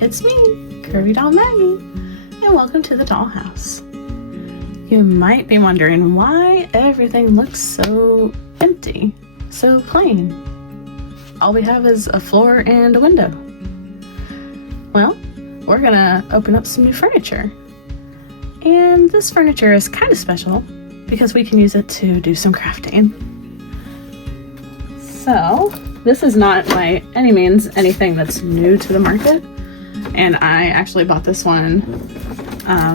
it's me, Curvy Doll Maggie, and welcome to the dollhouse. You might be wondering why everything looks so empty, so plain. All we have is a floor and a window. Well, we're gonna open up some new furniture. And this furniture is kind of special because we can use it to do some crafting. So, this is not by any means anything that's new to the market. And I actually bought this one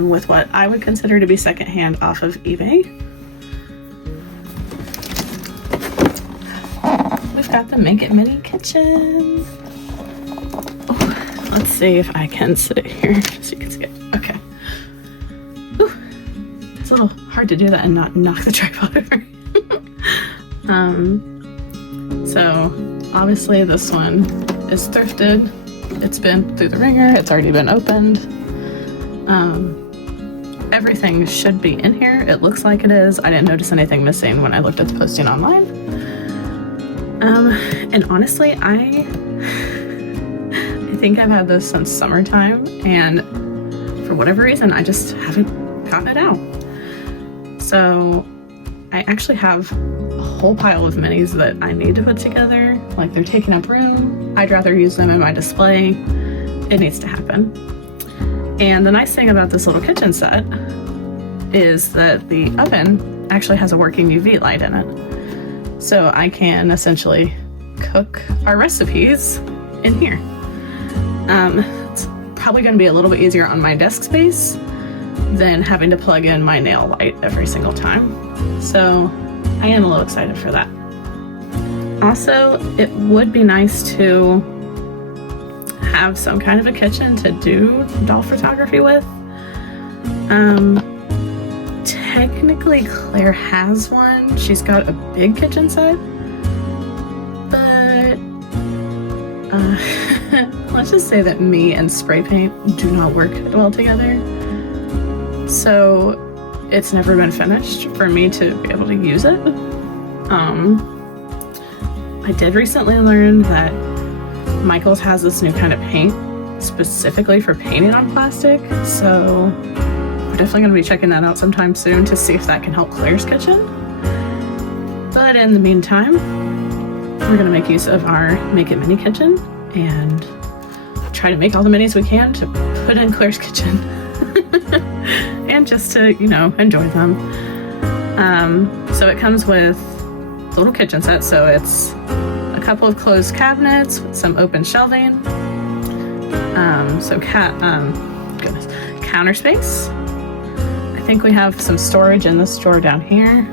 with what I would consider to be secondhand off of eBay. We've got the Make It Mini kitchen. Oh, let's see if I can sit it here so you can see it. Okay. Whew. It's a little hard to do that and not knock the tripod over. So obviously this one is thrifted. It's been through the ringer. It's already been opened. Everything should be in here. It looks like it is. I didn't notice anything missing when I looked at the posting online. And honestly, I think I've had this since summertime, and for whatever reason, I just haven't gotten it out. So I actually have a whole pile of minis that I need to put together. Like, they're taking up room. I'd rather use them in my display. It needs to happen. And the nice thing about this little kitchen set is that the oven actually has a working UV light in it. So I can essentially cook our recipes in here. It's probably going to be a little bit easier on my desk space than having to plug in my nail light every single time. So I am a little excited for that. Also, it would be nice to have some kind of a kitchen to do doll photography with. Technically Claire has one. She's got a big kitchen set, but let's just say that me and spray paint do not work well together. So it's never been finished for me to be able to use it. I did recently learn that Michael's has this new kind of paint specifically for painting on plastic, so we're definitely going to be checking that out sometime soon to see if that can help Claire's kitchen. But in the meantime, we're going to make use of our Make It Mini kitchen and try to make all the minis we can to put in Claire's kitchen. And just to, you know, enjoy them. So it comes with a little kitchen set, so it's a couple of closed cabinets with some open shelving, counter space. I think we have some storage in this drawer down here.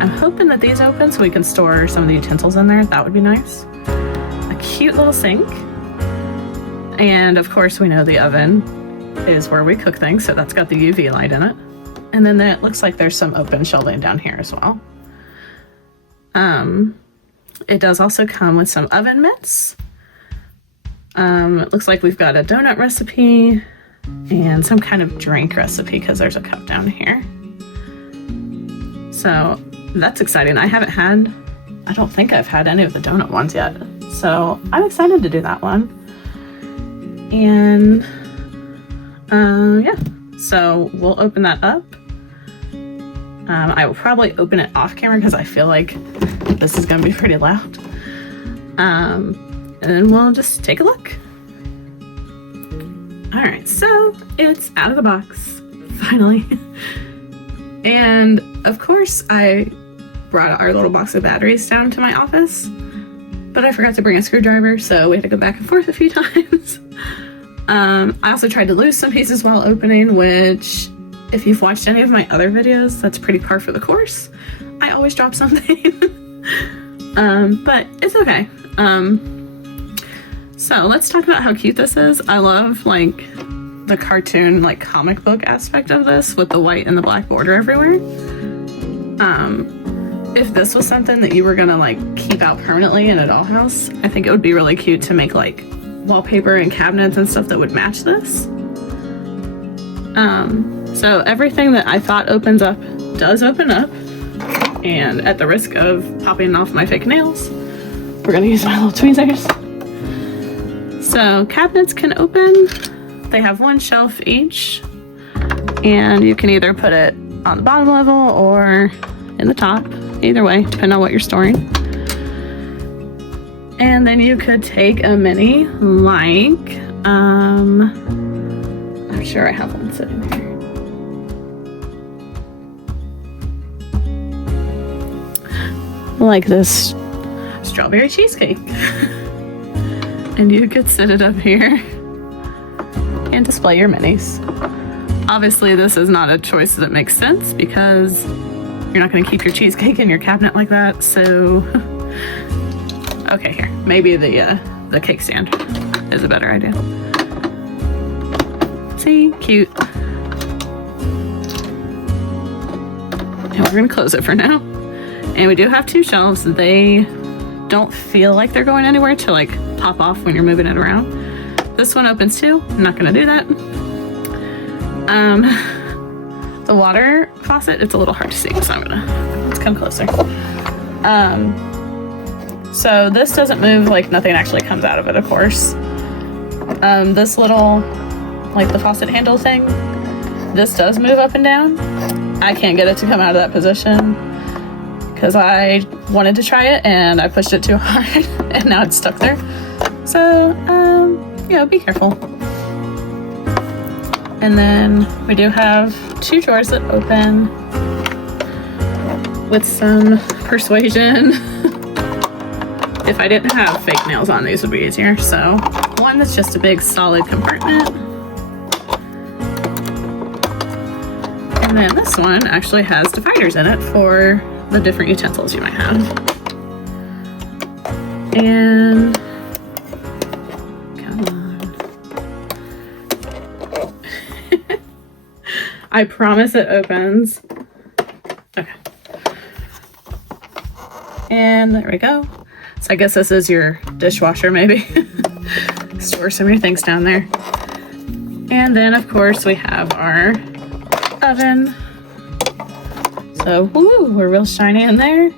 I'm hoping that these open so we can store some of the utensils in there. That would be nice. A cute little sink. And of course we know the oven is where we cook things, so that's got the UV light in it. And then it looks like there's some open shelving down here as well. It does also come with some oven mitts. It looks like we've got a donut recipe and some kind of drink recipe because there's a cup down here. So that's exciting. I don't think I've had any of the donut ones yet. So I'm excited to do that one. And yeah, so we'll open that up. I will probably open it off camera because I feel like this is going to be pretty loud. And then we'll just take a look. All right, so it's out of the box, finally. And of course, I brought our little box of batteries down to my office, but I forgot to bring a screwdriver, so we had to go back and forth a few times. I also tried to lose some pieces while opening, which, if you've watched any of my other videos, that's pretty par for the course. I always drop something. But it's okay. So let's talk about how cute this is. I love, like, the cartoon, like, comic book aspect of this with the white and the black border everywhere. If this was something that you were gonna, like, keep out permanently in a dollhouse, I think it would be really cute to make, like, wallpaper and cabinets and stuff that would match this. So everything that I thought opens up does open up, and at the risk of popping off my fake nails, we're gonna use my little tweezers. So cabinets can open. They have one shelf each, and you can either put it on the bottom level or in the top, either way, depending on what you're storing. And then you could take a mini, like, I'm sure I have one sitting here. Like this strawberry cheesecake. And you could set it up here and display your minis. Obviously, this is not a choice that makes sense because you're not going to keep your cheesecake in your cabinet like that, so... Okay, here. Maybe the cake stand is a better idea. See? Cute. And we're going to close it for now. And we do have two shelves. They don't feel like they're going anywhere to like pop off when you're moving it around. This one opens too. I'm not going to do that. The water faucet, it's a little hard to see, so let's come closer. So this doesn't move, like nothing actually comes out of it, of course. This little, like the faucet handle thing, this does move up and down. I can't get it to come out of that position because I wanted to try it and I pushed it too hard and now it's stuck there. So, you know, be careful. And then we do have two drawers that open with some persuasion. If I didn't have fake nails on, these would be easier. So one that's just a big solid compartment. And then this one actually has dividers in it for the different utensils you might have. And come on. I promise it opens. Okay. And there we go. So I guess this is your dishwasher, maybe. Store some of your things down there. And then, of course, we have our oven. So, woo, we're real shiny in there.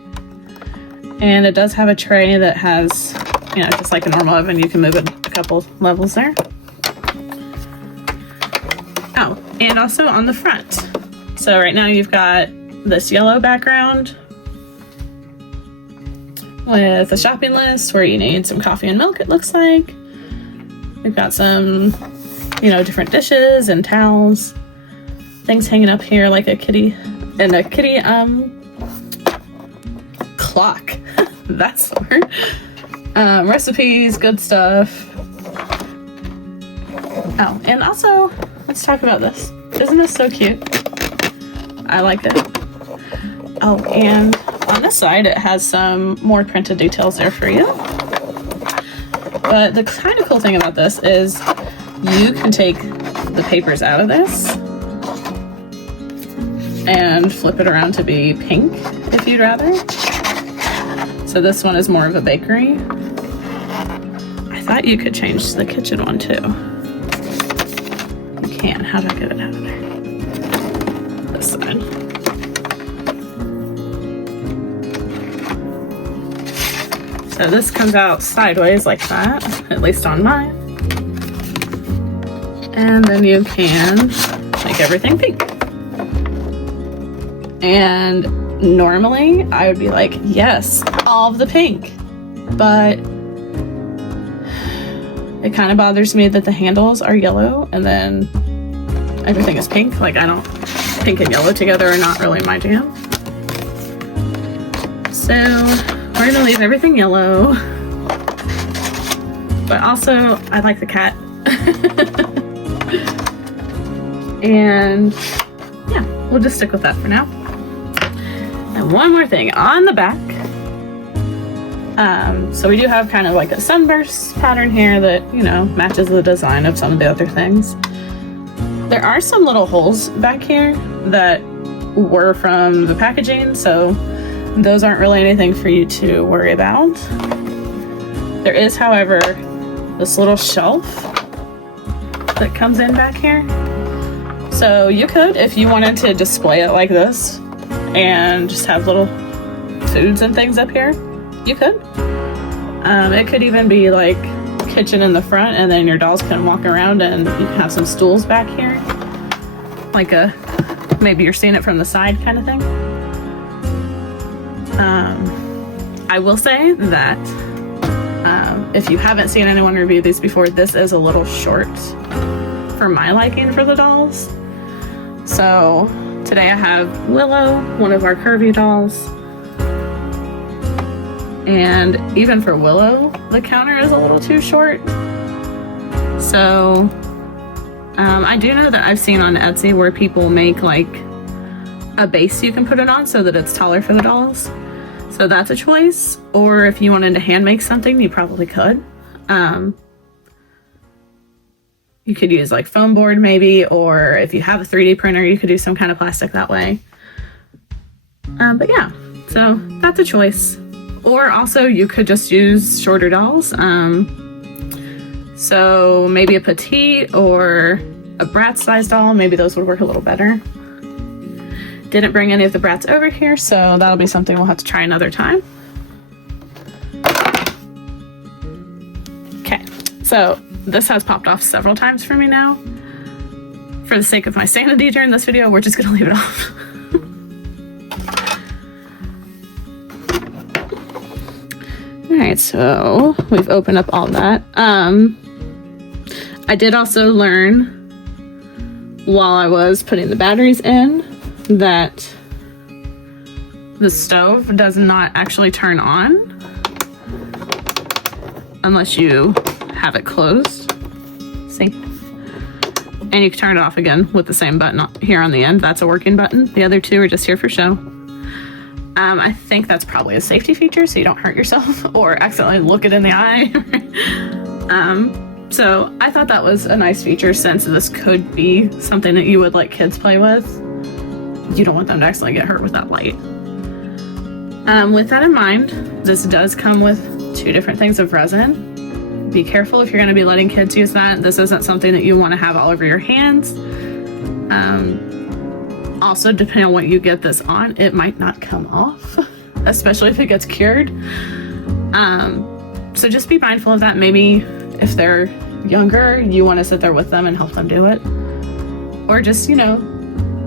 And it does have a tray that has, you know, just like a normal oven. You can move it a couple levels there. Oh, and also on the front. So right now you've got this yellow background with a shopping list where you need some coffee and milk, it looks like. We've got some, you know, different dishes and towels, things hanging up here like a kitty, and a kitty clock. That's the word. Recipes, good stuff. Oh, and also, let's talk about this. Isn't this so cute? I like it. Oh, and on this side, it has some more printed details there for you. But the kind of cool thing about this is you can take the papers out of this and flip it around to be pink if you'd rather. So this one is more of a bakery. I thought you could change the kitchen one too. You can. How do I get it out of there? This side. So this comes out sideways like that, at least on mine. And then you can make everything pink. And normally I would be like, yes, all of the pink. But it kind of bothers me that the handles are yellow and then everything is pink. Like, I don't, pink and yellow together are not really my jam. So we're gonna leave everything yellow. But also, I like the cat. And yeah, we'll just stick with that for now. And one more thing on the back. So we do have kind of like a sunburst pattern here that, you know, matches the design of some of the other things. There are some little holes back here that were from the packaging, so those aren't really anything for you to worry about. There is, however, this little shelf that comes in back here. So you could, if you wanted to display it like this and just have little foods and things up here, you could. It could even be like kitchen in the front, and then your dolls can walk around, and you can have some stools back here. Like maybe you're seeing it from the side kind of thing. I will say that if you haven't seen anyone review these before, this is a little short for my liking for the dolls. So today I have Willow, one of our curvy dolls. And even for Willow, the counter is a little too short. So I do know that I've seen on Etsy where people make like a base you can put it on so that it's taller for the dolls. So that's a choice. Or if you wanted to hand make something, you probably could. You could use like foam board maybe, or if you have a 3D printer, you could do some kind of plastic that way. But yeah, so that's a choice. Or also you could just use shorter dolls. So maybe a petite or a brat size doll, maybe those would work a little better. Didn't bring any of the brats over here, so that'll be something we'll have to try another time. Okay, so this has popped off several times for me now. For the sake of my sanity during this video, we're just gonna leave it off. All right, so we've opened up all that. I did also learn while I was putting the batteries in that the stove does not actually turn on unless you have it closed. See? And you can turn it off again with the same button here on the end. That's a working button. The other two are just here for show. I think that's probably a safety feature so you don't hurt yourself or accidentally look it in the eye. So I thought that was a nice feature since this could be something that you would let kids play with. You don't want them to accidentally get hurt with that light. With that in mind, this does come with 2 different things of resin. Be careful if you're going to be letting kids use that. This isn't something that you want to have all over your hands. Also, depending on what you get this on, it might not come off, especially if it gets cured. So just be mindful of that. Maybe if they're younger, you want to sit there with them and help them do it. Or just, you know,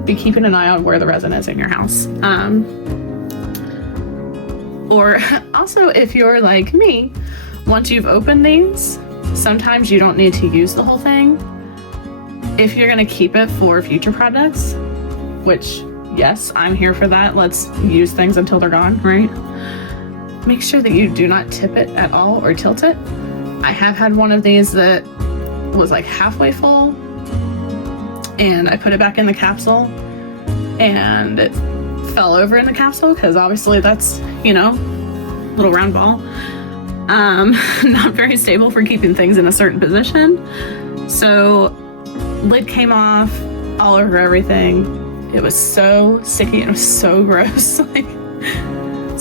be keeping an eye on where the resin is in your house. Or also, if you're like me, once you've opened these, sometimes you don't need to use the whole thing. If you're going to keep it for future products, which, yes, I'm here for that. Let's use things until they're gone, right? Make sure that you do not tip it at all or tilt it. I have had one of these that was like halfway full, and I put it back in the capsule, and it fell over in the capsule because obviously that's, you know, little round ball. Not very stable for keeping things in a certain position. So lid came off all over everything. It was so sticky and it was so gross.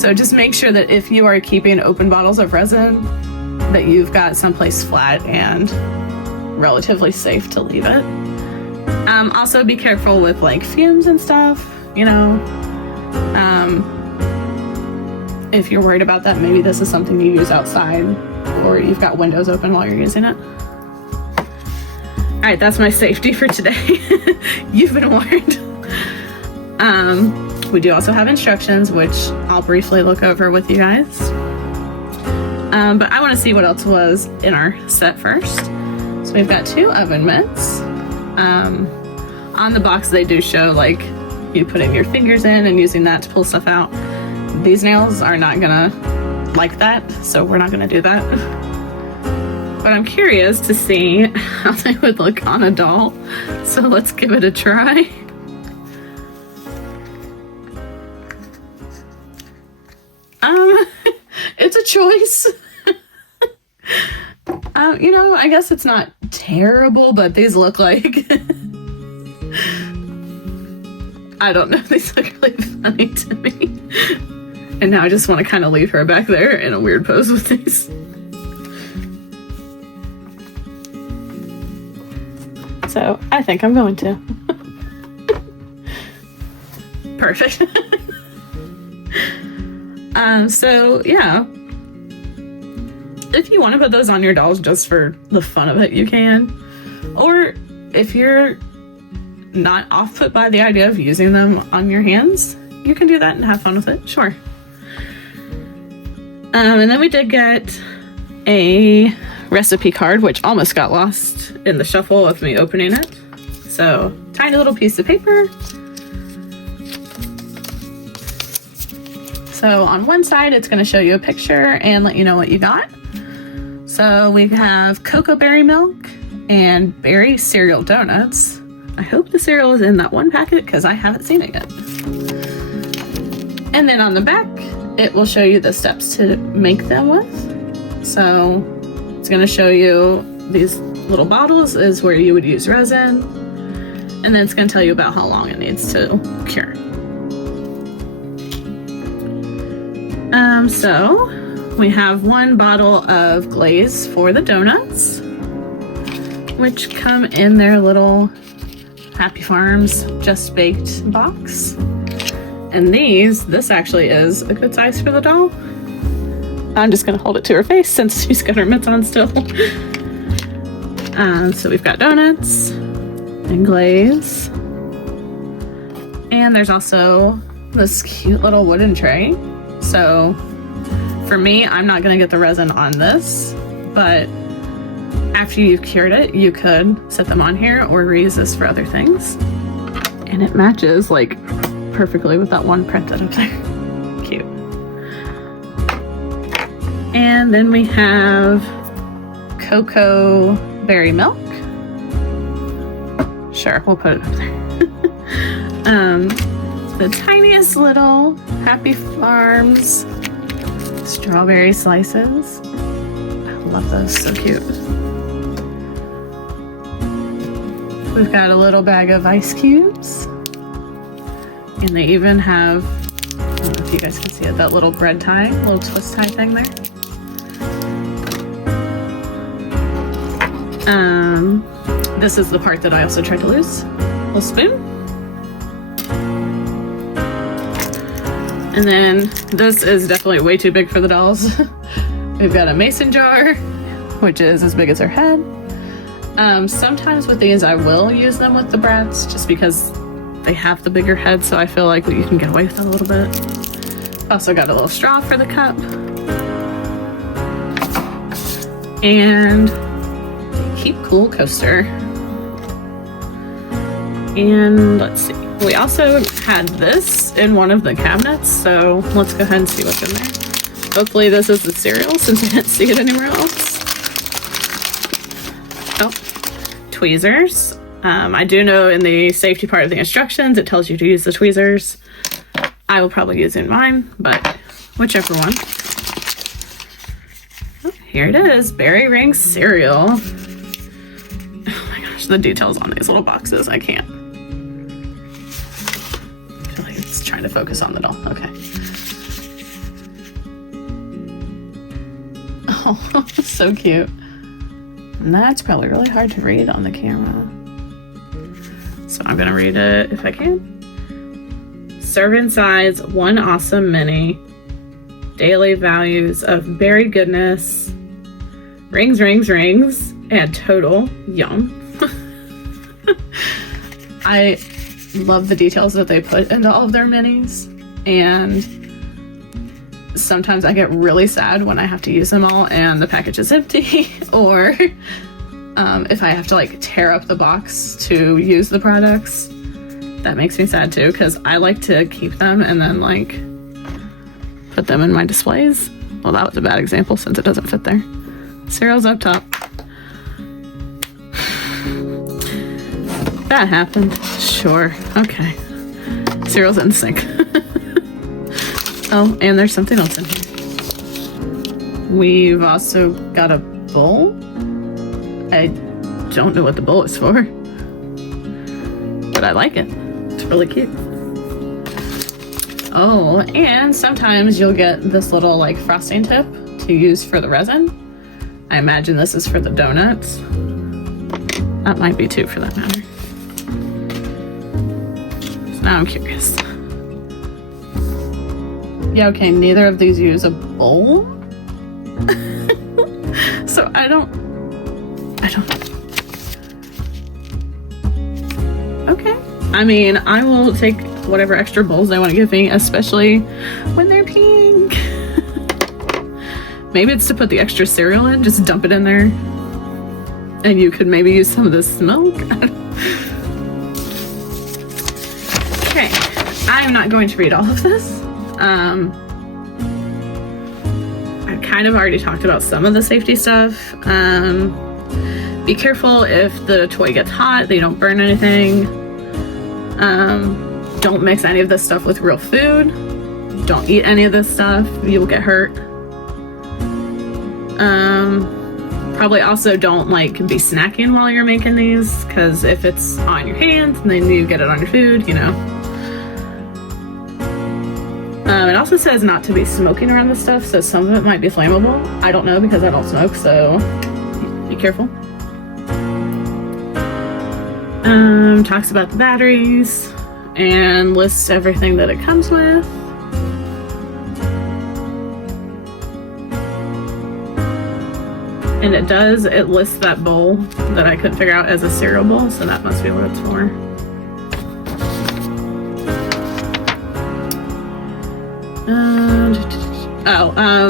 So just make sure that if you are keeping open bottles of resin, that you've got someplace flat and relatively safe to leave it. Also be careful with like fumes and stuff, you know. If you're worried about that, maybe this is something you use outside or you've got windows open while you're using it. All right, that's my safety for today. You've been warned. We do also have instructions, which I'll briefly look over with you guys. But I want to see what else was in our set first. So we've got 2 oven mitts. On the box, they do show like you putting your fingers in and using that to pull stuff out. These nails are not gonna like that, so we're not gonna do that. But I'm curious to see how they would look on a doll. So let's give it a try. It's a choice. You know, I guess it's not terrible, but these look like I don't know, these look really funny to me. And now I just want to kind of leave her back there in a weird pose with these. So I think I'm going to. Perfect. So yeah. if you want to put those on your dolls just for the fun of it, you can. Or if you're not off put by the idea of using them on your hands, you can do that and have fun with it, sure. And then we did get a recipe card, which almost got lost in the shuffle of me opening it. So, tiny little piece of paper. So on one side, it's going to show you a picture and let you know what you got. So we have cocoa berry milk and berry cereal donuts. I hope the cereal is in that one packet because I haven't seen it yet. And then on the back, it will show you the steps to make them with. So it's going to show you these little bottles is where you would use resin. And then it's going to tell you about how long it needs to cure. So we have one bottle of glaze for the donuts, which come in their little Happy Farms Just Baked box. And this actually is a good size for the doll. I'm just gonna hold it to her face since she's got her mitts on still. So we've got donuts and glaze. And there's also this cute little wooden tray. So for me, I'm not gonna get the resin on this, but after you've cured it, you could set them on here or reuse this for other things. And it matches like perfectly with that one printed up there. Cute. And then we have cocoa berry milk. Sure, we'll put it up there. The tiniest little Happy Farms strawberry slices. I love those, so cute. We've got a little bag of ice cubes. And they even have, I don't know if you guys can see it, that little bread tie, little twist tie thing there. This is the part that I also tried to lose. Little spoon. And then this is definitely way too big for the dolls. We've got a mason jar, which is as big as her head. Sometimes with these, I will use them with the brats just because they have the bigger head, so I feel like you can get away with that a little bit. Also got a little straw for the cup. And a Keep Cool coaster. And let's see. We also had this in one of the cabinets, so let's go ahead and see what's in there. Hopefully this is the cereal since I didn't see it anywhere else. Oh, tweezers. I do know in the safety part of the instructions, it tells you to use the tweezers. I will probably use in mine, but whichever one. Oh, here it is, berry ring cereal. Oh my gosh, the details on these little boxes, I can't. I feel like it's trying to focus on the doll, okay. Oh, so cute. And that's probably really hard to read on the camera. So I'm gonna read it if I can. Serving size, one awesome mini. Daily values of berry goodness. Rings, rings, rings. And total yum. I love the details that they put into all of their minis. And sometimes I get really sad when I have to use them all and the package is empty. Or if I have to like tear up the box to use the products, that makes me sad too, because I like to keep them and then like put them in my displays. Well, that was a bad example since it doesn't fit there. Cereal's up top. That happened. Sure. Okay. Cereal's in the sink. Oh, and there's something else in here. We've also got a bowl. I don't know what the bowl is for, but I like it. It's really cute. Oh, and sometimes you'll get this little like frosting tip to use for the resin. I imagine this is for the donuts. That might be too, for that matter. So now I'm curious. Yeah, okay, neither of these use a bowl. So I don't. Okay. I mean, I will take whatever extra bowls they want to give me, especially when they're pink. Maybe it's to put the extra cereal in, just dump it in there. And you could maybe use some of the smoke. Okay, I'm not going to read all of this. I kind of already talked about some of the safety stuff. Be careful if the toy gets hot, they don't burn anything. Don't mix any of this stuff with real food. Don't eat any of this stuff, you will get hurt. Probably also don't like be snacking while you're making these, because if it's on your hands and then you get it on your food, you know. It also says not to be smoking around this stuff, so some of it might be flammable. I don't know because I don't smoke, so be careful. Talks about the batteries and lists everything that it comes with. And it lists that bowl that I couldn't figure out as a cereal bowl, so that must be what it's for.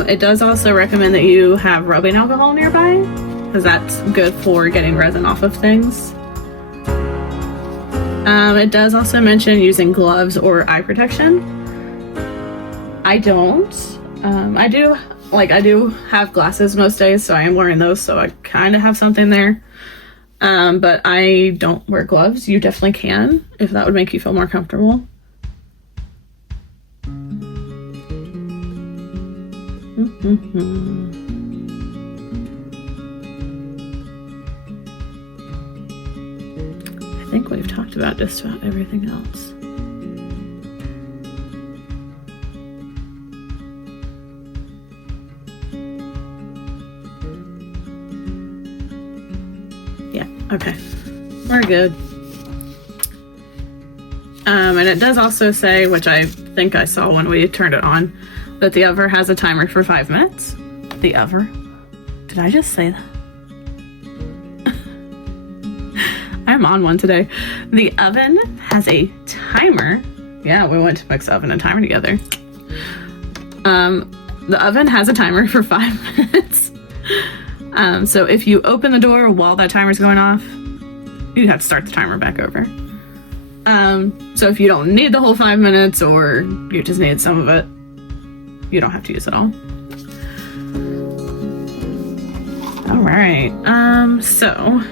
It does also recommend that you have rubbing alcohol nearby, because that's good for getting resin off of things. It does also mention using gloves or eye protection. I don't. I do have glasses most days, so I am wearing those, so I kind of have something there. But I don't wear gloves. You definitely can, if that would make you feel more comfortable. I think we've talked about just about everything else. Yeah, okay. We're good. And it does also say, which I think I saw when we turned it on, that the oven has a timer for 5 minutes. The oven? Did I just say that? I'm on one today. The oven has a timer. Yeah, we went to mix oven and timer together. The oven has a timer for 5 minutes. So if you open the door while that timer's going off, you have to start the timer back over. So if you don't need the whole 5 minutes, or you just need some of it, you don't have to use it all. All right. So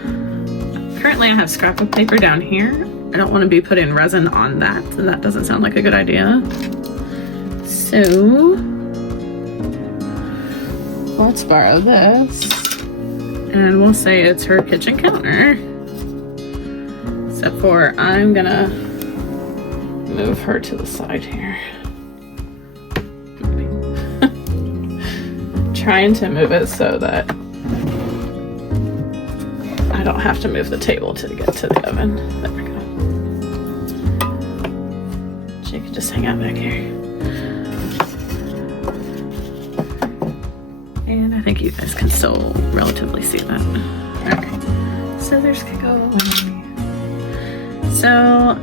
currently I have scrap of paper down here. I don't want to be putting resin on that, so that doesn't sound like a good idea. So let's borrow this, and we'll say it's her kitchen counter. Except for I'm gonna move her to the side here. Trying to move it so that I don't have to move the table to get to the oven. There we go. She can just hang out back here. And I think you guys can still relatively see that. Okay. Scissors can go away. So,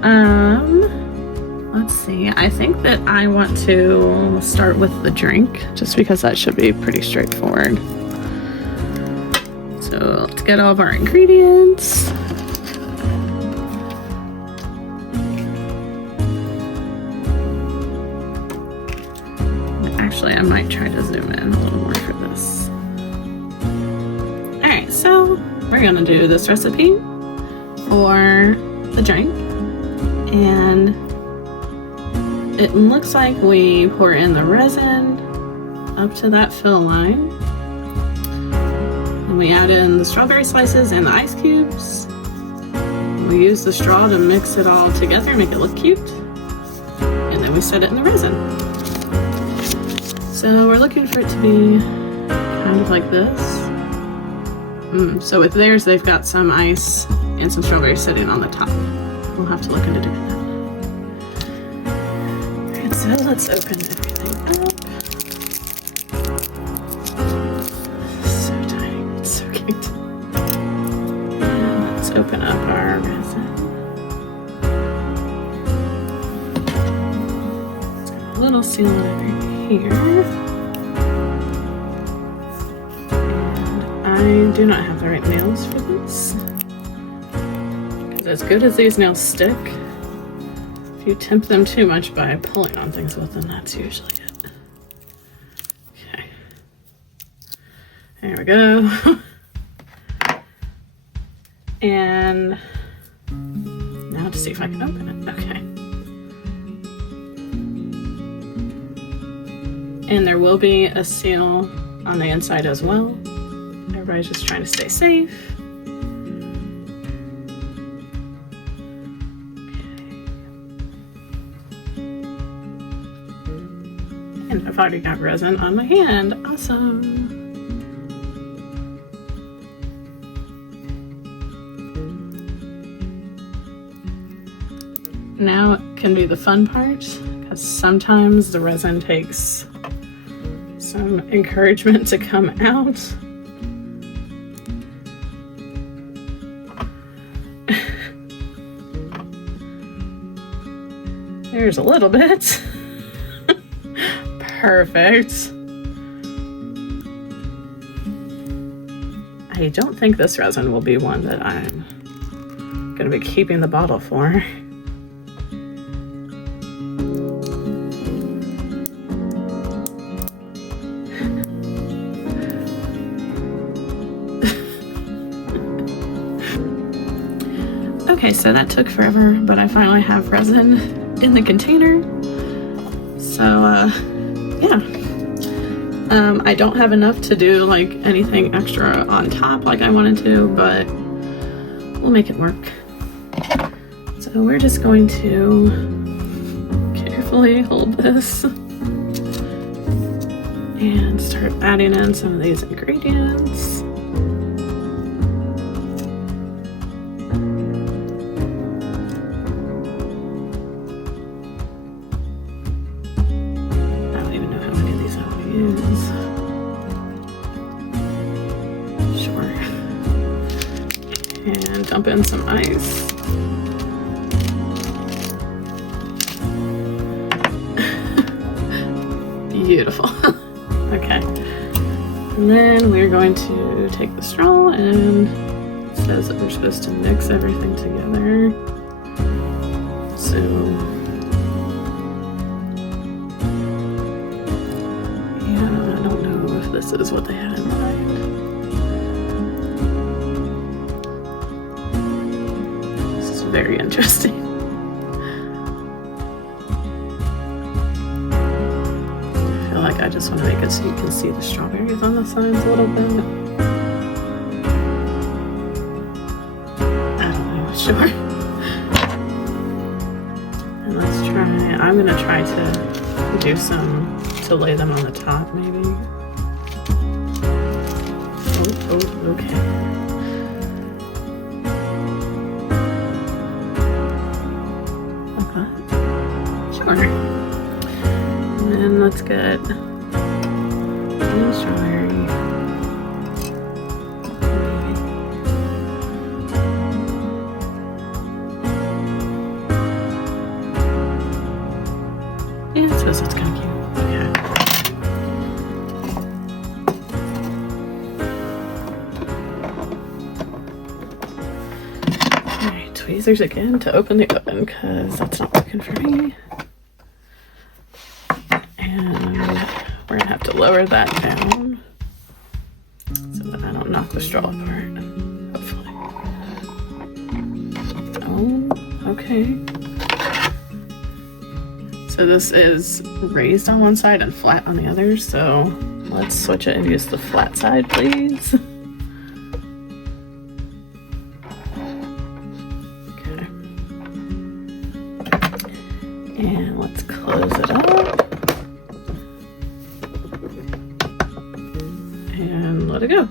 let's see. I think that I want to start with the drink, just because that should be pretty straightforward. So let's get all of our ingredients. Actually, I might try to zoom in a little more for this. All right, so we're gonna do this recipe for the drink, and it looks like we pour in the resin up to that fill line, and we add in the strawberry slices and the ice cubes. We use the straw to mix it all together, make it look cute, and then we set it in the resin. So we're looking for it to be kind of like this. So with theirs, they've got some ice and some strawberries sitting on the top. We'll have to look into doing that. Alright, so let's open everything up. So tiny. little seal over here. And I do not have the right nails for this. Because as good as these nails stick, if you tempt them too much by pulling on things with them, that's usually it. Okay. There we go. And now to see if I can open it. Okay. And there will be a seal on the inside as well. Everybody's just trying to stay safe. And I've already got resin on my hand. Awesome. Now can be the fun part, because sometimes the resin takes some encouragement to come out. There's a little bit. Perfect. I don't think this resin will be one that I'm going to be keeping the bottle for. Okay, so that took forever, but I finally have resin in the container. So, yeah. I don't have enough to do like anything extra on top like I wanted to, but we'll make it work. So we're just going to carefully hold this and start adding in some of these ingredients. And dump in some ice. Beautiful. Okay. And then we're going to take the straw, and it says that we're supposed to mix everything together. So yeah, I don't know if this is what they had in mind. Very interesting. I feel like I just want to make it so you can see the strawberries on the sides a little bit. I don't know, sure. And let's try, I'm going to try to do some, to lay them on the top maybe. Oh, okay. And then let's get the strawberry. Yeah, it says it's kind of cute. Okay. Alright, tweezers again to open the oven because that's not working for me. We're gonna have to lower that down so that I don't knock the straw apart, hopefully. Oh, okay. So this is raised on one side and flat on the other, so let's switch it and use the flat side, please. Okay. And let's close it up. And let it go.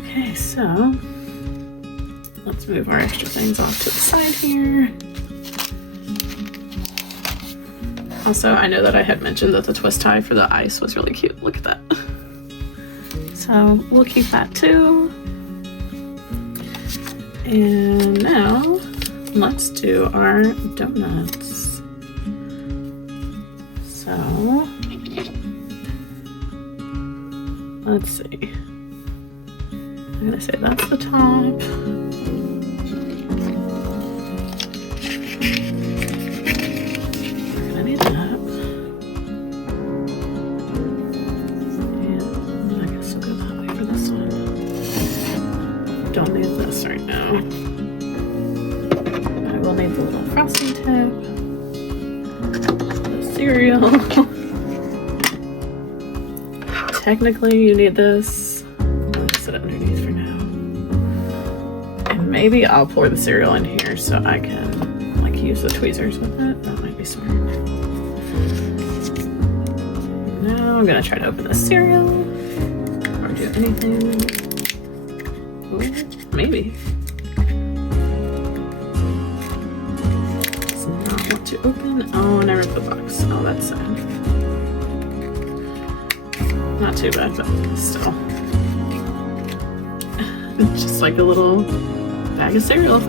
Okay, so let's move our extra things off to the side here. Also, I know that I had mentioned that the twist tie for the ice was really cute. Look at that. So we'll keep that too. And now let's do our donuts. let's see. I'm gonna say that's the top. We're gonna need that. And I guess we'll go that way for this one. Don't need this right now. I will need the little frosting tip. The cereal. Technically, you need this. I'll just sit it underneath for now. And maybe I'll pour the cereal in here so I can like use the tweezers with it. That might be smart. Now I'm gonna try to open the cereal or do anything. Ooh, maybe. It's not what to open. Oh, and I ripped the box. Oh, that's sad. Not too bad, but still. Just like a little bag of cereal.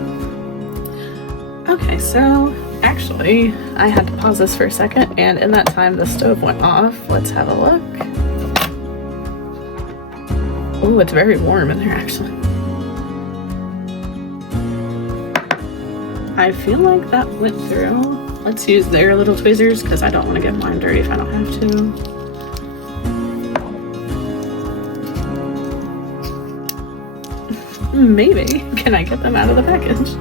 Okay, so actually, I had to pause this for a second, and in that time the stove went off. Let's have a look. Oh, it's very warm in there actually. I feel like that went through. Let's use their little tweezers because I don't want to get mine dirty if I don't have to. Maybe. Can I get them out of the package?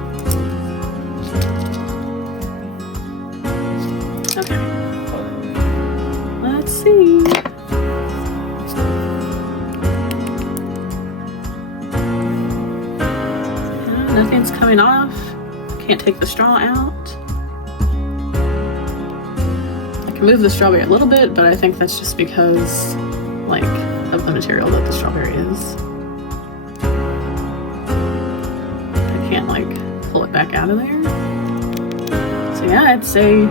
Okay. Let's see. Nothing's coming off. Can't take the straw out. I can move the strawberry a little bit, but I think that's just because, like, of the material that the strawberry is. Can't like pull it back out of there. So yeah, I'd say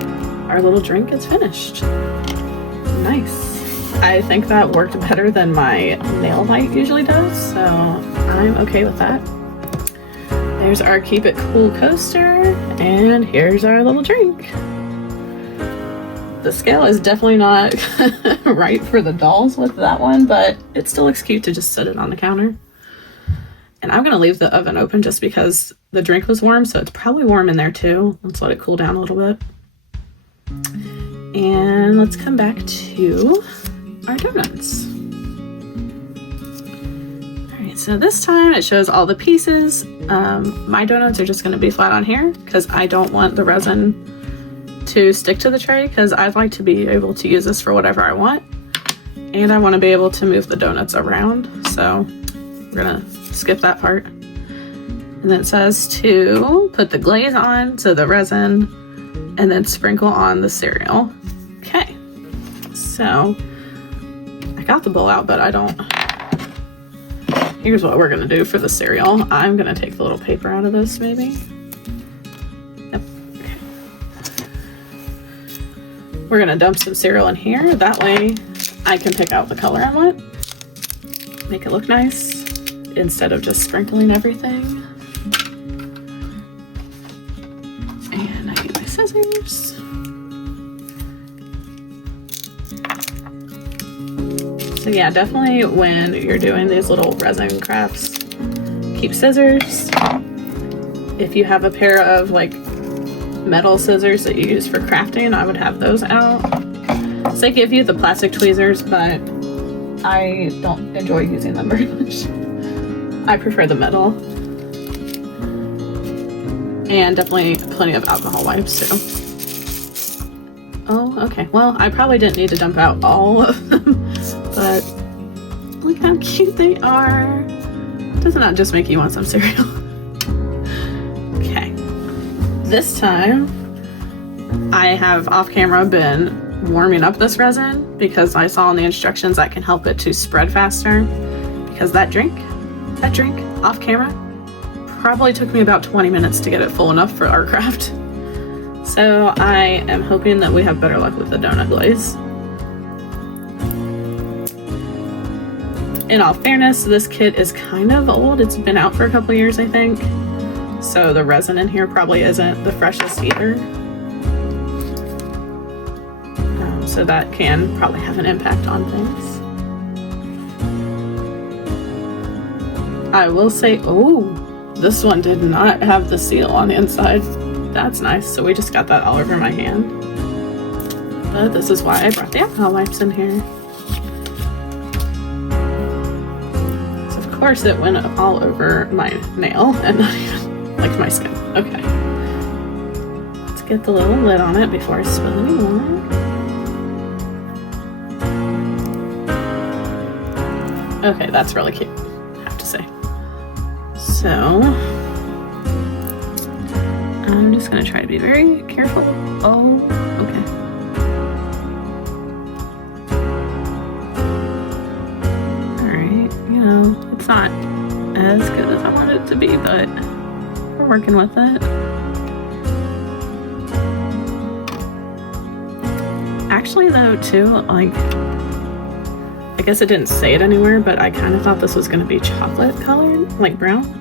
our little drink is finished. Nice. I think that worked better than my nail light usually does, so I'm okay with that. There's our Keep It Cool coaster, and here's our little drink. The scale is definitely not right for the dolls with that one, but it still looks cute to just sit it on the counter. And I'm gonna leave the oven open just because the drink was warm, so it's probably warm in there too. Let's let it cool down a little bit. And let's come back to our donuts. All right, so this time it shows all the pieces. My donuts are just gonna be flat on here because I don't want the resin to stick to the tray because I'd like to be able to use this for whatever I want. And I wanna be able to move the donuts around, so we're gonna skip that part. And then it says to put the glaze on, so the resin, and then sprinkle on the cereal. Okay, so I got the bowl out, but I don't. Here's what we're gonna do for the cereal. I'm gonna take the little paper out of this, maybe. Yep. Okay. We're gonna dump some cereal in here. That way I can pick out the color I want. Make it look nice, instead of just sprinkling everything. And I need my scissors. So yeah, definitely when you're doing these little resin crafts, keep scissors. If you have a pair of like metal scissors that you use for crafting, I would have those out. So they give you the plastic tweezers, but I don't enjoy using them very much. I prefer the metal. And definitely plenty of alcohol wipes too. Oh, okay. Well, I probably didn't need to dump out all of them, but look how cute they are. Doesn't that just make you want some cereal? Okay. This time, I have off camera been warming up this resin because I saw in the instructions I can help it to spread faster, because that drink off camera probably took me about 20 minutes to get it full enough for our craft. So I am hoping that we have better luck with the donut glaze. In all fairness, this kit is kind of old. It's been out for a couple years, I think. So the resin in here probably isn't the freshest either. so that can probably have an impact on things. I will say, oh, this one did not have the seal on the inside. That's nice. So we just got that all over my hand. But this is why I brought the alcohol wipes in here. So of course it went all over my nail and not even like my skin. Okay. Let's get the little lid on it before I spill any more. Okay, that's really cute, I have to say. So I'm just gonna try to be very careful. Oh, okay. Alright, you know, it's not as good as I want it to be, but we're working with it. Actually though, too, like, I guess it didn't say it anywhere, but I kind of thought this was gonna be chocolate colored, like brown.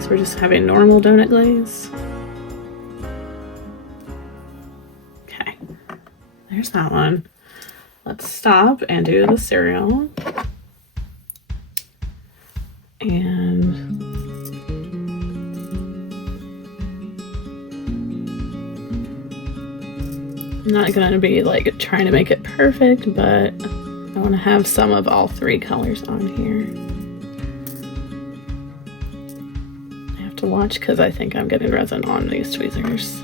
So we're just having normal donut glaze. Okay, there's that one. Let's stop and do the cereal. And I'm not gonna be like trying to make it perfect, but I want to have some of all three colors on here. I have to watch because I think I'm getting resin on these tweezers.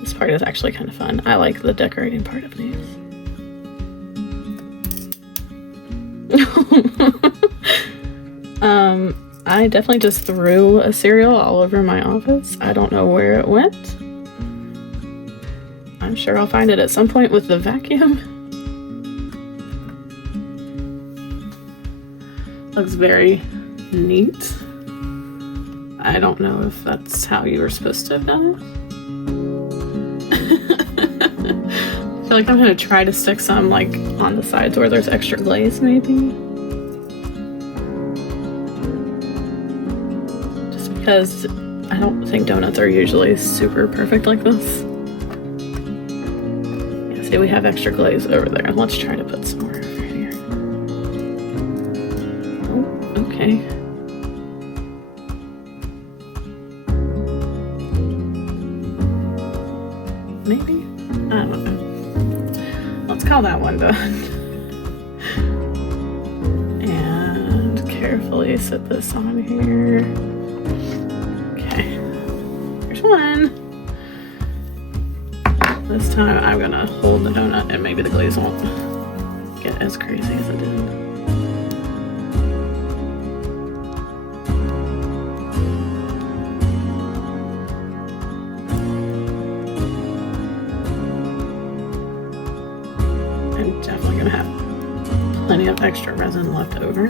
This part is actually kind of fun. I like the decorating part of these. I definitely just threw a cereal all over my office. I don't know where it went. I'm sure I'll find it at some point with the vacuum. Looks very neat. I don't know if that's how you were supposed to have done it. I feel like I'm gonna try to stick some like on the sides where there's extra glaze maybe. Just because I don't think donuts are usually super perfect like this. Yeah, see, we have extra glaze over there. Let's try to put some more over here. Oh, okay. Maybe? I don't know. Let's call that one done. And carefully set this on here. Okay. Here's one. This time I'm gonna hold the donut and maybe the glaze won't get as crazy as it did. I'm definitely gonna have plenty of extra resin left over.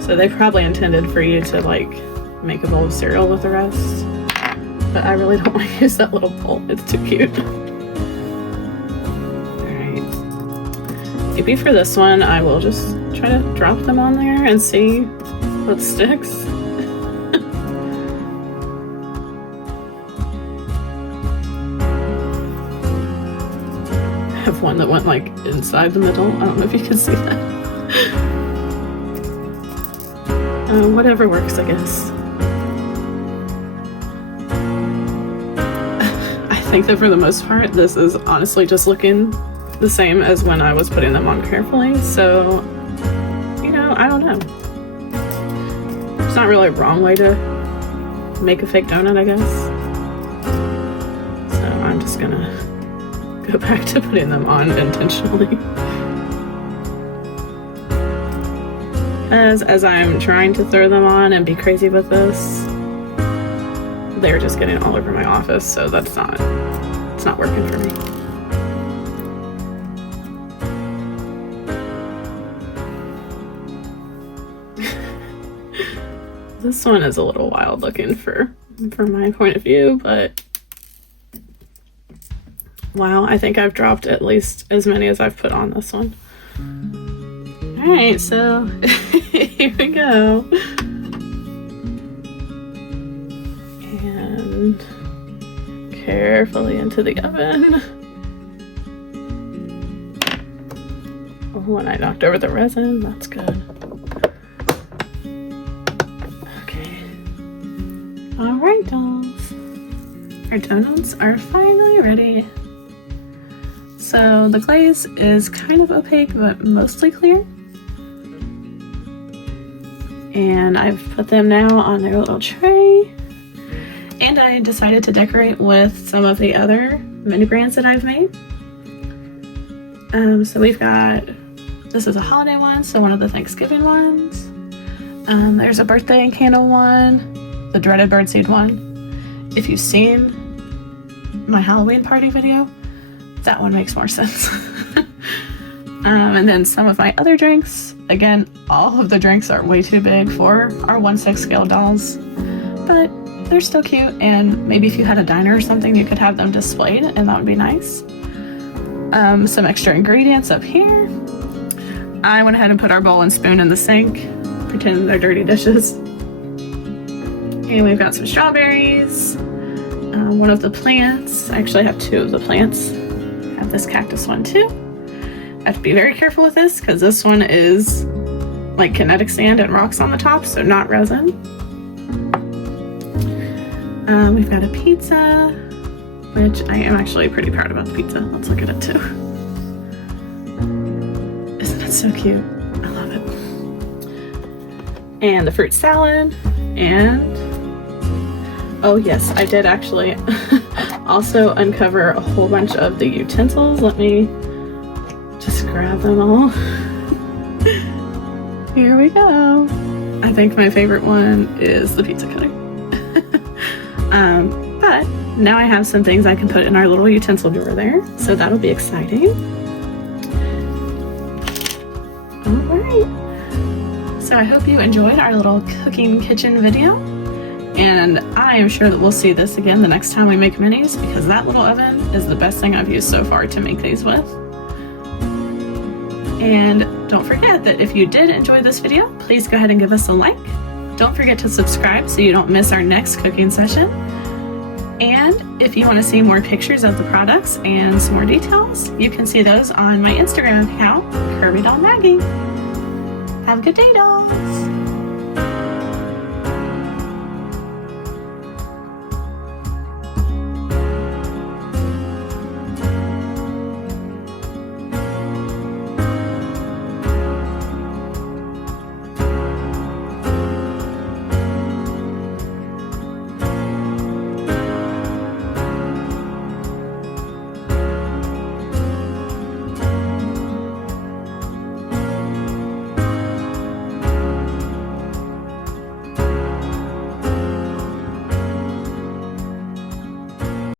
So they probably intended for you to like make a bowl of cereal with the rest. But I really don't want to use that little bowl. It's too cute. Alright. Maybe for this one I will just try to drop them on there and see what sticks. I have one that went like inside the middle. I don't know if you can see that. Whatever works, I guess. I think that for the most part, this is honestly just looking the same as when I was putting them on carefully. So, you know, I don't know. It's not really a wrong way to make a fake donut, I guess. So I'm just gonna go back to putting them on intentionally. As I'm trying to throw them on and be crazy with this, they're just getting all over my office, so it's not working for me. This one is a little wild looking for my point of view, but Wow, I think I've dropped at least as many as I've put on this one. All right, so here we go. And carefully into the oven. Oh, and I knocked over the resin. That's good. Okay. All right, dolls. Our donuts are finally ready. So the glaze is kind of opaque, but mostly clear. And I've put them now on their little tray. And I decided to decorate with some of the other mini brands that I've made. So we've got, this is a holiday one, so one of the Thanksgiving ones. There's a birthday candle one, the dreaded birdseed one. If you've seen my Halloween party video, that one makes more sense. And then some of my other drinks. Again, all of the drinks are way too big for our 1/6 scale dolls, but they're still cute, and maybe if you had a diner or something, you could have them displayed, and that would be nice. Some extra ingredients up here. I went ahead and put our bowl and spoon in the sink, pretending they're dirty dishes. And we've got some strawberries, one of the plants. I actually have two of the plants. I have this cactus one too. I have to be very careful with this because this one is like kinetic sand and rocks on the top, so not resin. We've got a pizza, which I am actually pretty proud about the pizza. Let's look at it too. Isn't it so cute? I love it. And the fruit salad, and oh yes, I did actually also uncover a whole bunch of the utensils. Let me just grab them all. Here we go. I think my favorite one is the pizza cutter. But now I have some things I can put in our little utensil drawer there, so that'll be exciting. All right. So I hope you enjoyed our little cooking kitchen video, and I am sure that we'll see this again the next time we make minis, because that little oven is the best thing I've used so far to make these with. And don't forget that if you did enjoy this video, please go ahead and give us a like. Don't forget to subscribe so you don't miss our next cooking session. And if you want to see more pictures of the products and some more details, you can see those on my Instagram account, Kirby Doll Maggie. Have a good day, dolls!